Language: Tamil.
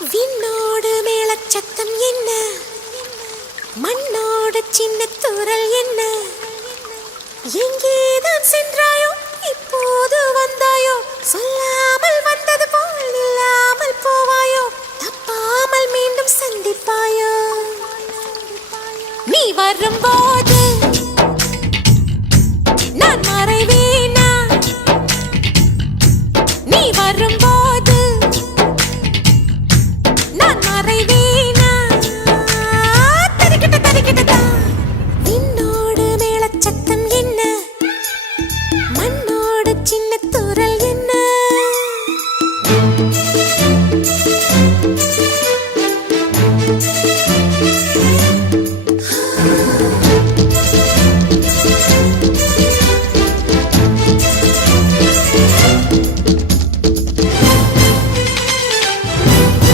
விண்ணோடு மேளச்சத்தம் என்ன, மண்ணோடு சின்ன தூரல் என்ன, எங்கேதான் சென்றாயோ இப்போது வந்தாயோ, சொல்லாமல் வந்தது போல் இல்லாமல் போவாயோ, தப்பாமல் மீண்டும் சந்திப்பாயோ, நீ வரும்போது